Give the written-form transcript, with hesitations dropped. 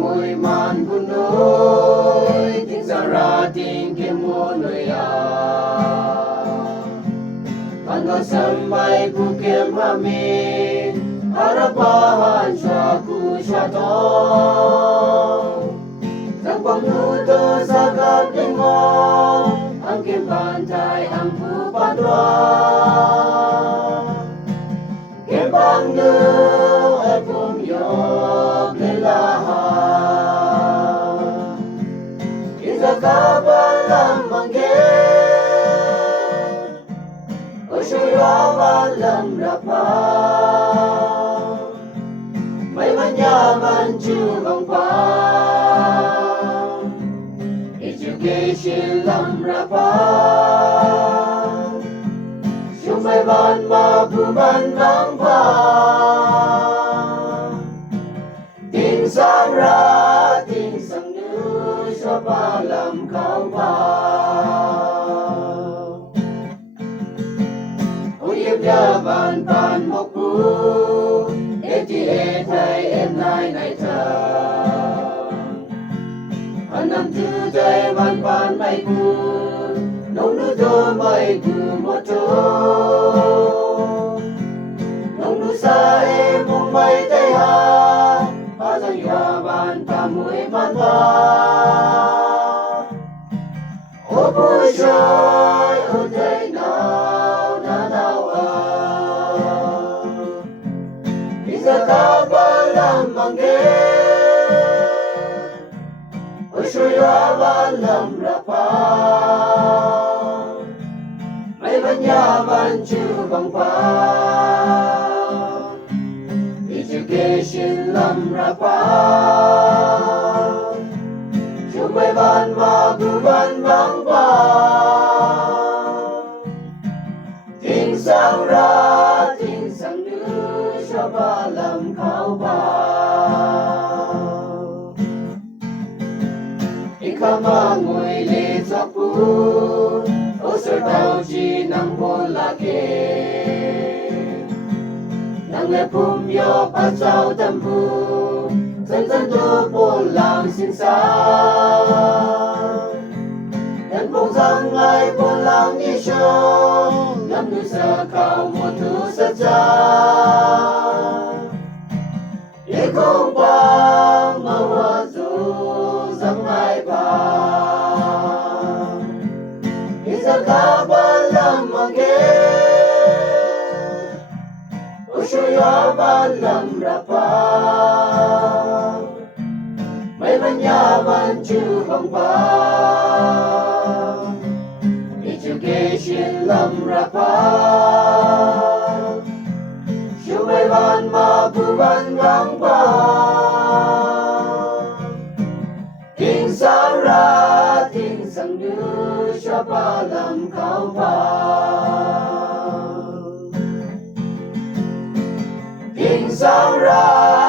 mùi man bu nôi tiếng sa ra tiếng kia mua nơi à anh có sớm bay bu kem ha mi harapan sa ku sa to sang pang nuto sa kaplingo ang kembantay ang pupadwa kembang nu ay pumyok lelaha isa kabalam mangke usyurawalam rapa may manyaman jubang pa education lam rapa sumay ban mabuban bang pa ting sang ra ting sang nu sa palam kau pa uyib ya ban pan mok pu eti e thai em nai nai tha anam tu jai ban pan mai ku nong nu do mai ku mo to nong nu sa e mong mai tai ha pa sang ya ban pa mui man pa o pu shai o dai now na now a isa ka ba lam mangge o shuya ba lam rapa may manyaman jubang pa education lam rapa sumay ban mabuban bang pa ting sang ra ting sang nu sa balam kau pa ikamangoy le sa pu o sir tao chi nang bolake nang le pum yo pa chao tampu dân dân tu buồn làm xin xa nhân bông răng ai buồn làm đi show năm nữ sơ cầu một thứ sơ cha để không qua mà hoa dù răng ai bà đi ra cả ba làm mà ghé ôi trời ơi ba làm rapa may manyaman jubang pa education lam rapa sumay ban mabuban bang pa ting sang ra ting sang nu sa palam kau pa ting sang ra